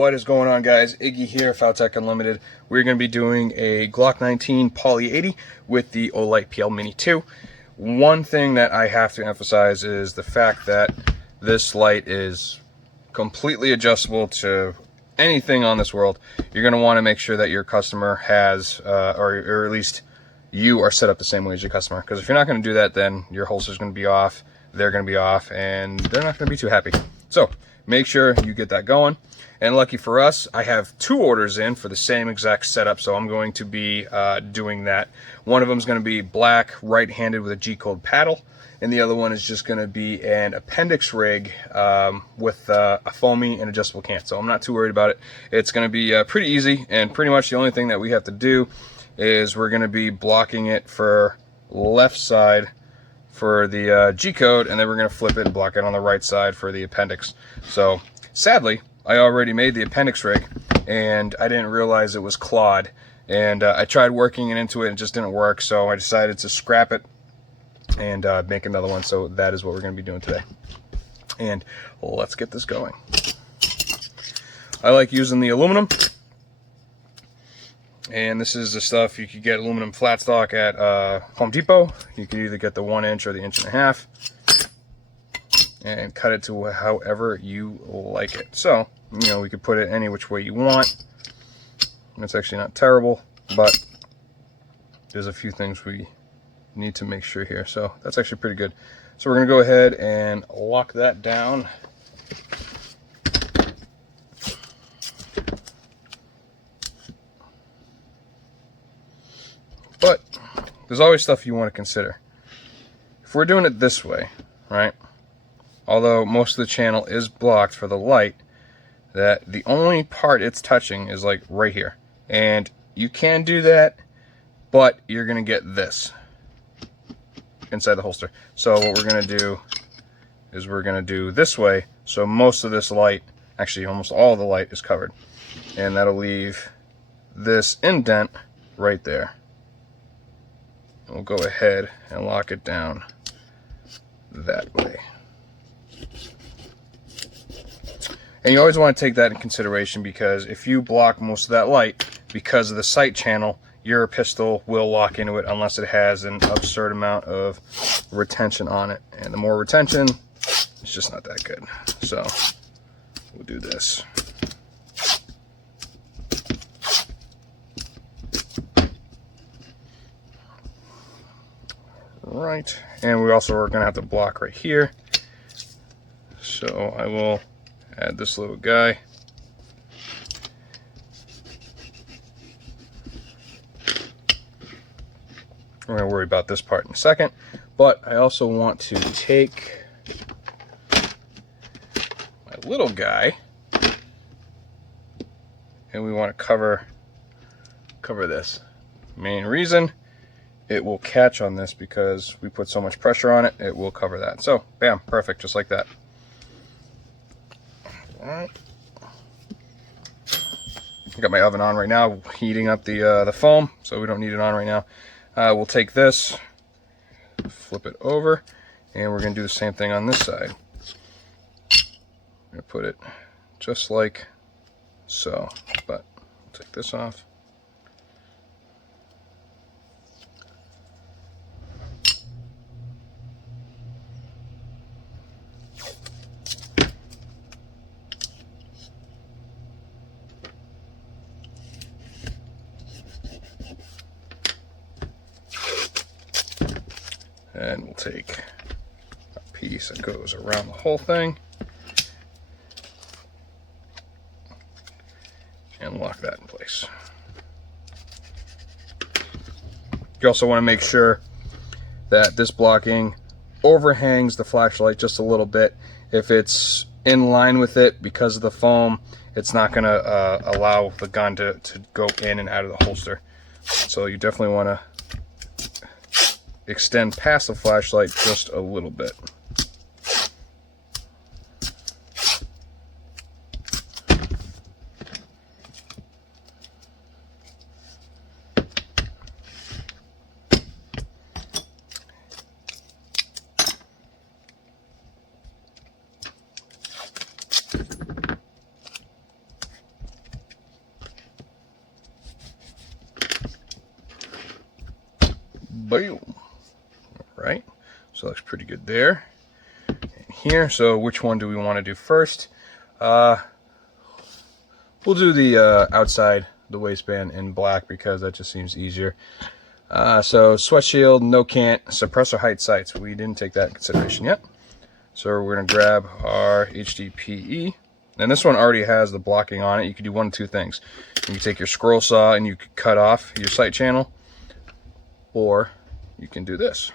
What is going on, guys? Iggy here, Faltac Unlimited. We're going to be doing a Glock 19 Poly 80 with the Olight PL Mini 2. One thing that I have to emphasize is the fact that this light is completely adjustable to anything on this world. You're going to want to make sure that your customer has, or at least you are set up the same way as your customer. Because if you're not going to do that, then your holster's going to be off, they're going to be off, and they're not going to be too happy. So make sure you get that going. And lucky for us, I have 2 orders in for the same exact setup, so I'm going to be doing that. One of them is going to be black, right-handed with a G-code paddle, and the other one is just going to be an appendix rig with a foamy and adjustable cant. So I'm not too worried about it. It's going to be pretty easy, and pretty much the only thing that we have to do is we're going to be blocking it for left side for the G-code, and then we're going to flip it and block it on the right side for the appendix. So sadly, I already made the appendix rig, and I didn't realize it was clawed, and I tried working it into it and it just didn't work, so I decided to scrap it and make another one. So that is what we're going to be doing today, and let's get this going. I like using the aluminum, and this is the stuff you could get aluminum flat stock at Home Depot. You can either get the 1 inch or the 1.5 inch, and cut it to however you like it. So, you know, we could put it any which way you want. It's actually not terrible, but there's a few things we need to make sure here. So that's actually pretty good. So we're gonna go ahead and lock that down. But there's always stuff you want to consider. If we're doing it this way, right? Although most of the channel is blocked for the light, that the only part it's touching is like right here. And you can do that, but you're gonna get this inside the holster. So what we're gonna do is we're gonna do this way, so most of this light, actually almost all the light, is covered. And that'll leave this indent right there. And we'll go ahead and lock it down that way. And you always want to take that in consideration, because if you block most of that light because of the sight channel, your pistol will lock into it unless it has an absurd amount of retention on it. And the more retention, it's just not that good. So we'll do this. Right, and we also are going to have to block right here. So I will add this little guy. We're going to worry about this part in a second, but I also want to take my little guy, and we want to cover this. Main reason, it will catch on this because we put so much pressure on it, it will cover that. So bam, perfect, just like that. Alright. I got my oven on right now, heating up the foam, so we don't need it on right now. We'll take this, flip it over, and we're going to do the same thing on this side. I'm going to put it just like so, but I'll take this off. And we'll take a piece that goes around the whole thing and lock that in place. You also want to make sure that this blocking overhangs the flashlight just a little bit. If it's in line with it, because of the foam, it's not going to allow the gun to go in and out of the holster. So you definitely want to extend past the flashlight just a little bit. Boom. All right, so looks pretty good there. And here, so which one do we want to do first? We'll do the outside, the waistband in black, because that just seems easier. So sweat shield, no cant, suppressor height sights. We didn't take that in consideration yet. So we're going to grab our HDPE. And this one already has the blocking on it. You can do one of two things. You can take your scroll saw and you can cut off your sight channel, or you can do this.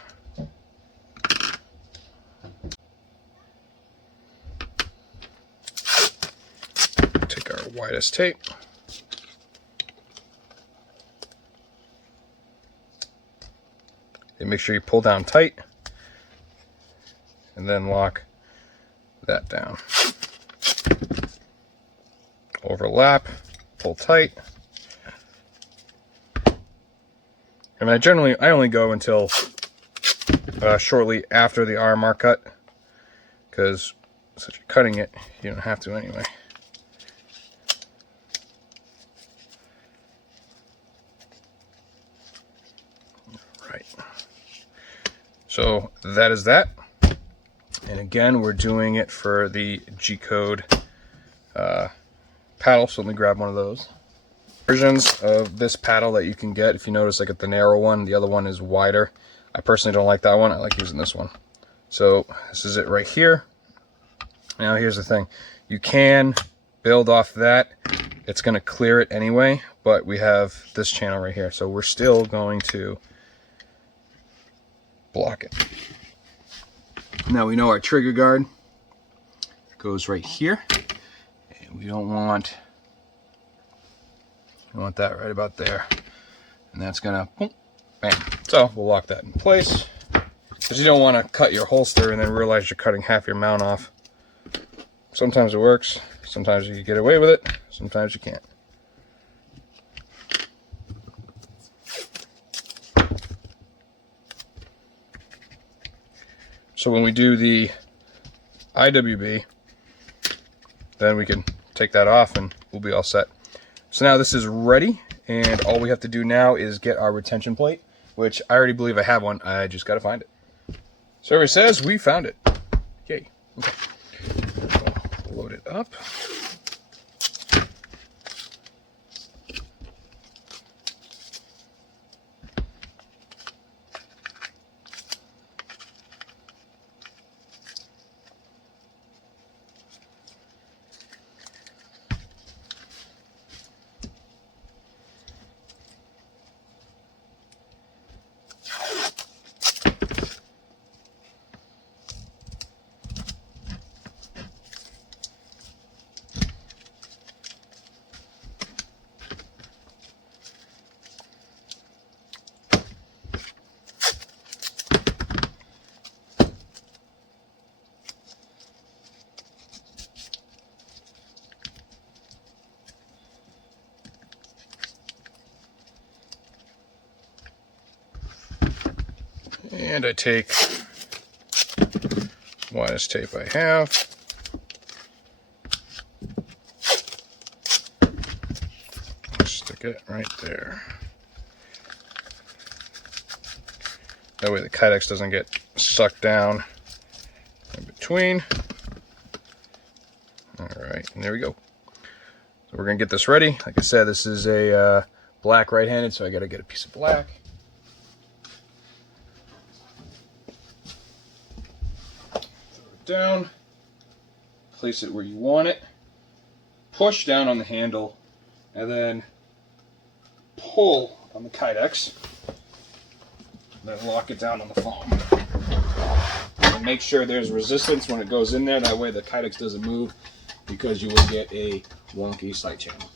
Take our widest tape. And make sure you pull down tight, and then lock that down. Overlap, pull tight. And I only go until shortly after the arm are cut, because since you're cutting it, you don't have to anyway. Right. So that is that. And again, we're doing it for the G-code paddle, so let me grab one of those. Versions of this paddle that you can get, if you notice, I got the narrow one, the other one is wider. I personally don't like that one, I like using this one. So this is it right here. Now here's the thing, you can build off that, it's going to clear it anyway, but we have this channel right here, so we're still going to block it. Now we know our trigger guard goes right here. We don't want, that right about there, and that's gonna boom, bam. So we'll lock that in place, because you don't want to cut your holster and then realize you're cutting half your mount off. Sometimes it works, sometimes you can get away with it, sometimes you can't. So when we do the IWB, then we can take that off and we'll be all set. So now this is ready, and all we have to do now is get our retention plate, which I already believe I have one. I just got to find it. Server says we found it. Yay. Okay. We'll load it up. And I take widest tape I have. Stick it right there. That way the Kydex doesn't get sucked down in between. Alright, and there we go. So we're going to get this ready. Like I said, this is a black right-handed, so I got to get a piece of black. Down, place it where you want it, push down on the handle, and then pull on the Kydex, and then lock it down on the foam. And make sure there's resistance when it goes in there, that way the Kydex doesn't move, because you will get a wonky sight channel.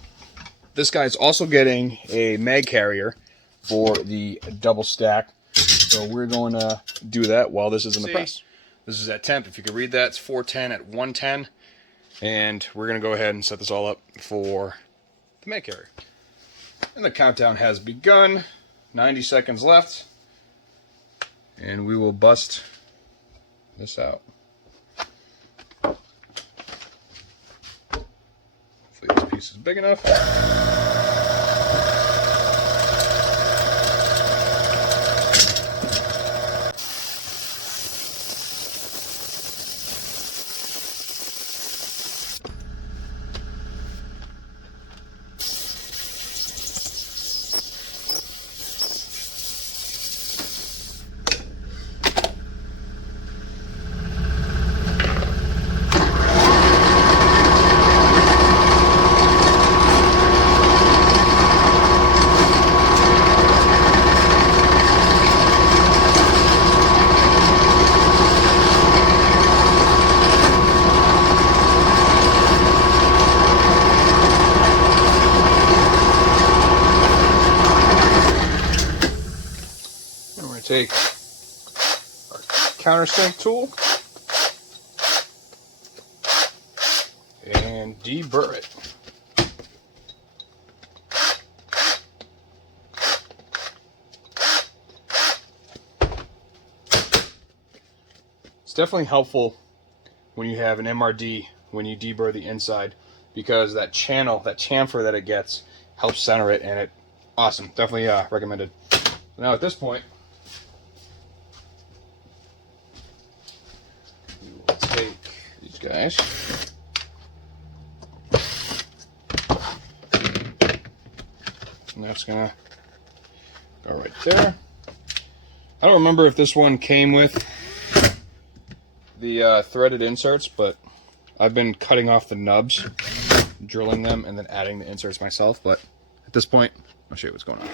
This guy's also getting a mag carrier for the double stack, so we're going to do that while this is in the press. This is at temp. If you could read that, it's 410 at 110. And we're going to go ahead and set this all up for the mag carrier. And the countdown has begun. 90 seconds left. And we will bust this out. Hopefully this piece is big enough. take our countersink tool and deburr it. It's definitely helpful when you have an MRD when you deburr the inside, because that channel, that chamfer that it gets, helps center it, and it awesome. Definitely recommended. Now at this point, we will take these guys. And that's gonna go right there. I don't remember if this one came with the threaded inserts, but I've been cutting off the nubs, drilling them, and then adding the inserts myself. But at this point, I'll show you what's going on.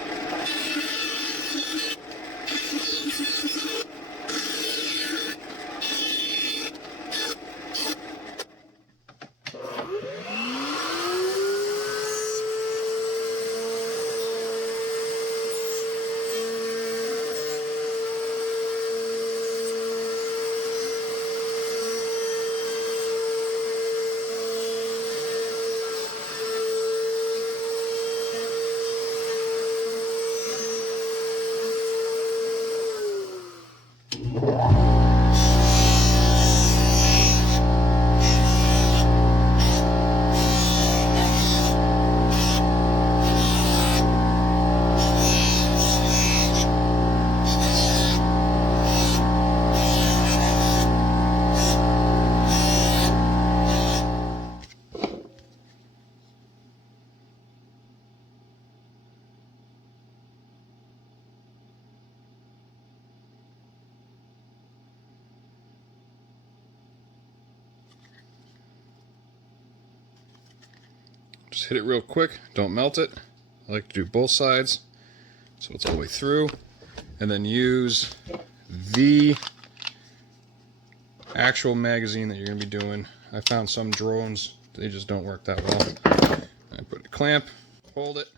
Just hit it real quick, don't melt it. I like to do both sides so it's all the way through, and then use the actual magazine that you're going to be doing. I found some drones, they just don't work that well. I put a clamp, hold it.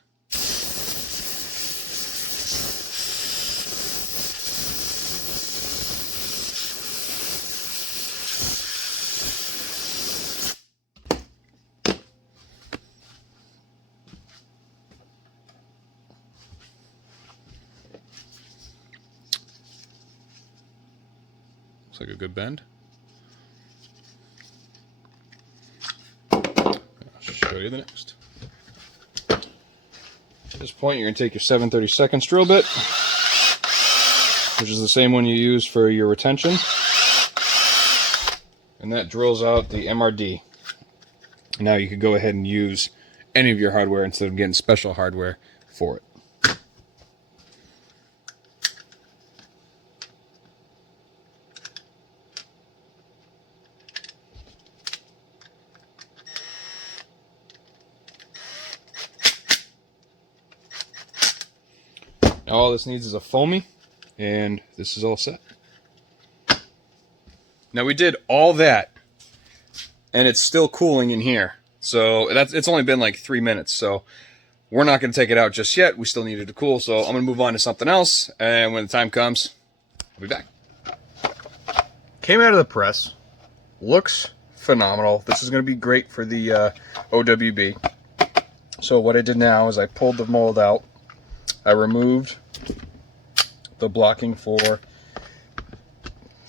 Looks like a good bend. I'll show you the next. At this point, you're going to take your 7/32 drill bit, which is the same one you use for your retention, and that drills out the MRD. Now you could go ahead and use any of your hardware instead of getting special hardware for it. Now all this needs is a foamy, and this is all set. Now we did all that, and it's still cooling in here. So it's only been like 3 minutes, so we're not going to take it out just yet. We still need it to cool, so I'm going to move on to something else, and when the time comes, I'll be back. Came out of the press. Looks phenomenal. This is going to be great for the OWB. So what I did now is I pulled the mold out. I removed the blocking for,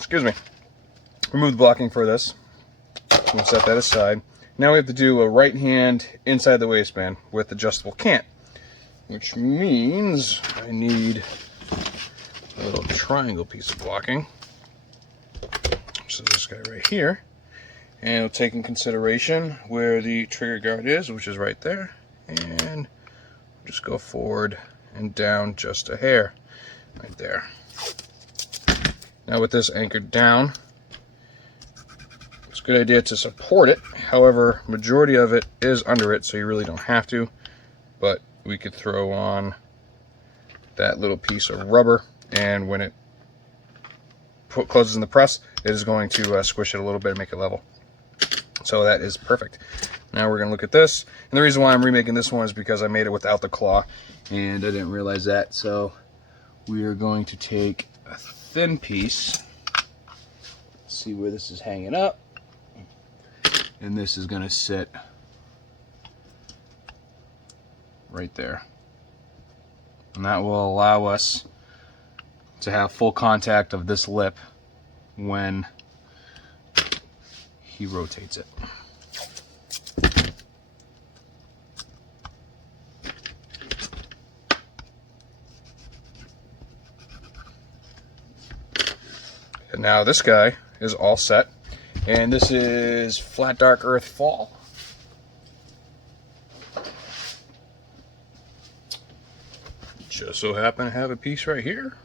remove the blocking for this. We'll set that aside. Now we have to do a right hand inside the waistband with adjustable cant, which means I need a little triangle piece of blocking. So this guy right here, and we'll take in consideration where the trigger guard is, which is right there, and just go forward and down just a hair right there. Now with this anchored down, it's a good idea to support it. However, majority of it is under it, so you really don't have to, but we could throw on that little piece of rubber, and when it closes in the press, it is going to squish it a little bit and make it level. So that is perfect. Now we're going to look at this, and the reason why I'm remaking this one is because I made it without the claw, and I didn't realize that. So we are going to take a thin piece. See where this is hanging up. And this is going to sit right there. And that will allow us to have full contact of this lip when he rotates it. And now this guy is all set. And this is Flat Dark Earth Fall. Just so happen to have a piece right here.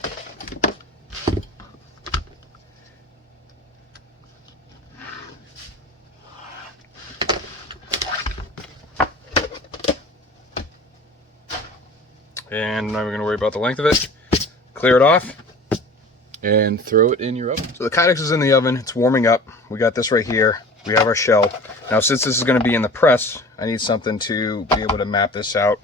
And now we're going to worry about the length of it. Clear it off and throw it in your oven. So the Kydex is in the oven. It's warming up. We got this right here. We have our shell. Now, since this is going to be in the press, I need something to be able to map this out.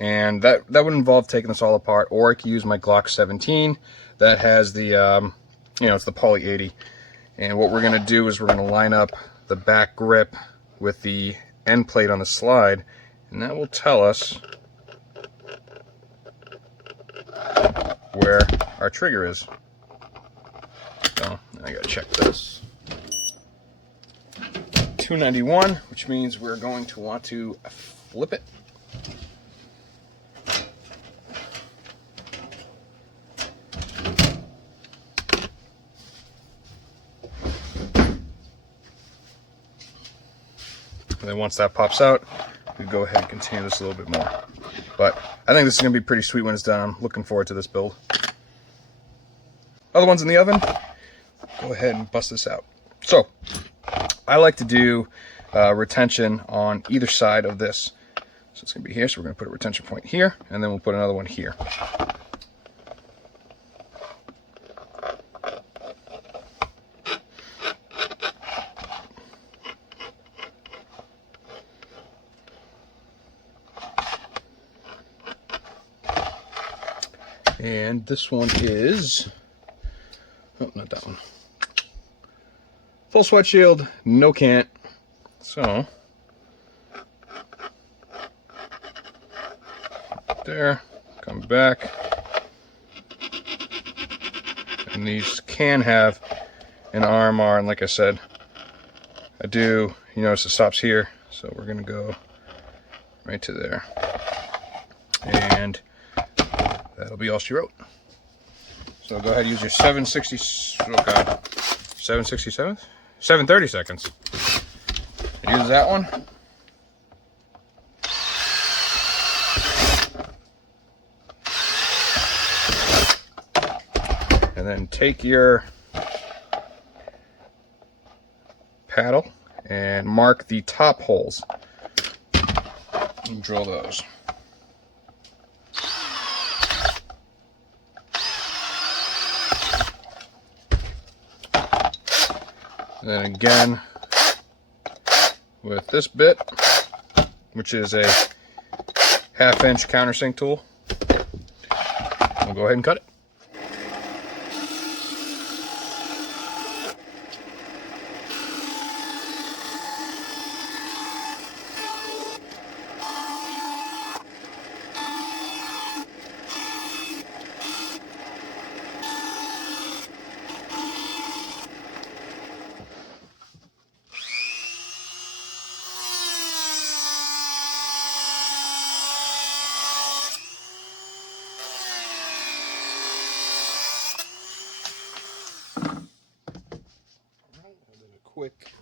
And that would involve taking this all apart, or I could use my Glock 17 that has the, it's the Poly 80. And what we're going to do is we're going to line up the back grip with the end plate on the slide, and that will tell us where our trigger is. So I gotta check this. 291, which means we're going to want to flip it. And then once that pops out, we go ahead and continue this a little bit more. But I think this is going to be pretty sweet when it's done. I'm looking forward to this build. Other ones in the oven, go ahead and bust this out. So I like to do retention on either side of this. So it's going to be here, so we're going to put a retention point here, and then we'll put another one here. And this one is, oh, not that one. Full sweat shield, no cant. So, there, come back. And these can have an RMR, and like I said, I do, you notice it stops here. So we're gonna go right to there. And that'll be all she wrote. So go ahead and use your 737? 730 seconds. Use that one. And then take your paddle and mark the top holes and drill those. Then again, with this bit, which is a 1/2-inch countersink tool, we'll go ahead and cut it. Quick.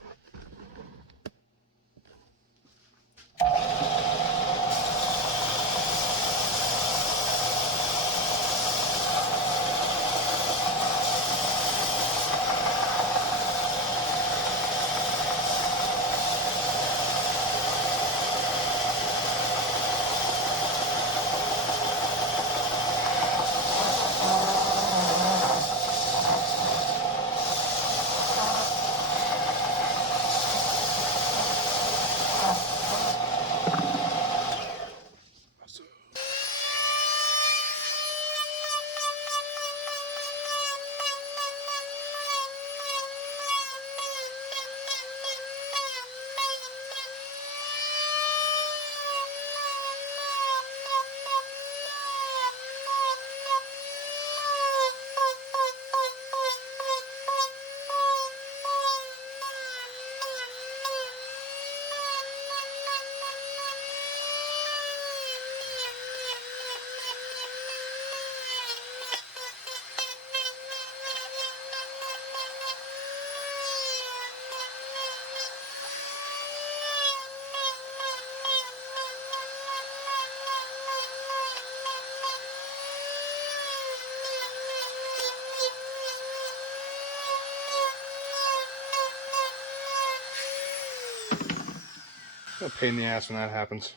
a pain in the ass when that happens.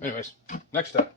Anyways, next step.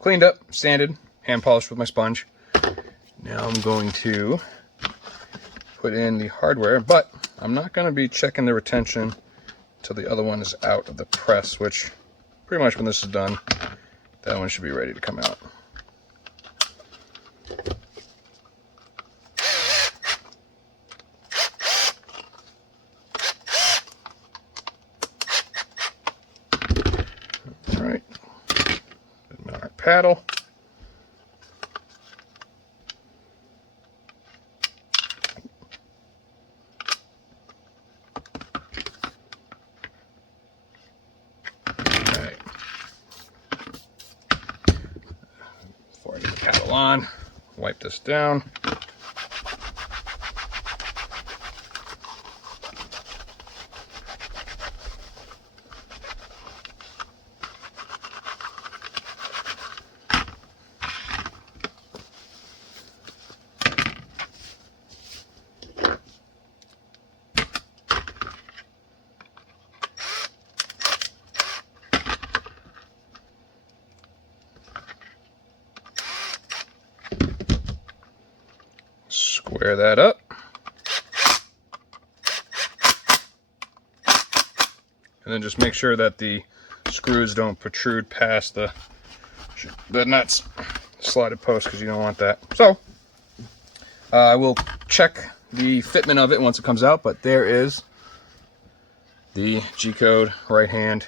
Cleaned up, sanded, hand polished with my sponge. Now I'm going to put in the hardware, but I'm not going to be checking the retention until the other one is out of the press, which pretty much when this is done, that one should be ready to come out. All right. Paddle. Alright. Before I get the paddle on, wipe this down. Square that up. And then just make sure that the screws don't protrude past the nuts slotted post, because you don't want that. So I will check the fitment of it once it comes out, but there is the G-code right hand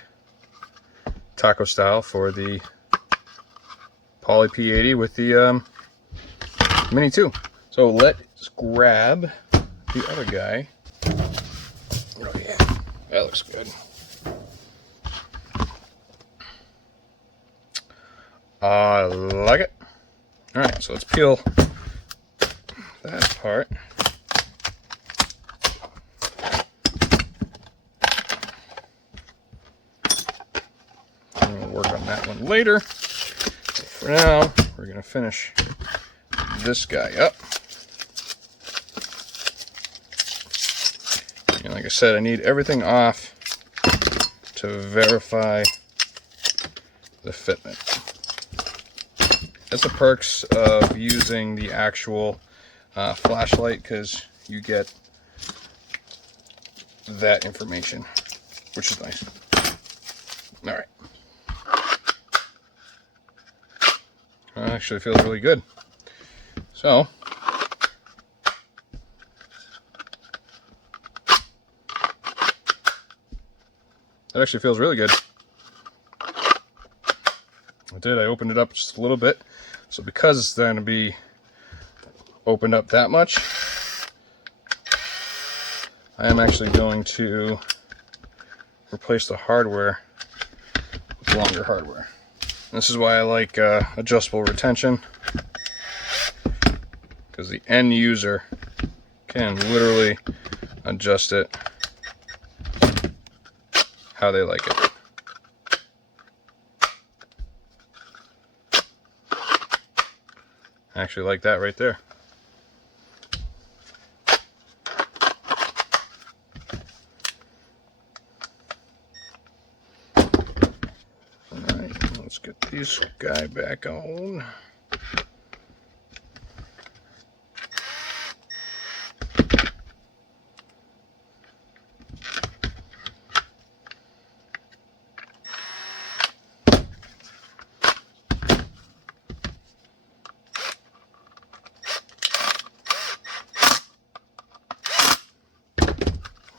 taco style for the Poly P80 with the Mini 2. So let's grab the other guy. Oh yeah, that looks good. I like it. All right, so let's peel that part. And we'll work on that one later. So for now, we're gonna finish this guy up. And like I said, I need everything off to verify the fitment. That's the perks of using the actual flashlight, because you get that information, which is nice. All right. Actually feels really good. So, that actually feels really good. I opened it up just a little bit. So because it's going to be opened up that much, I am actually going to replace the hardware with longer hardware. And this is why I like adjustable retention, because the end user can literally adjust it how they like it. I actually like that right there. Alright, let's get this guy back on.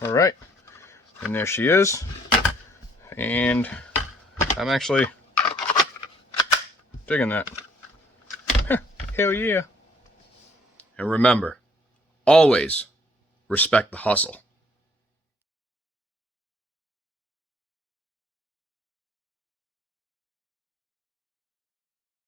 All right, and there she is. And I'm actually digging that. Hell yeah. And remember, always respect the hustle.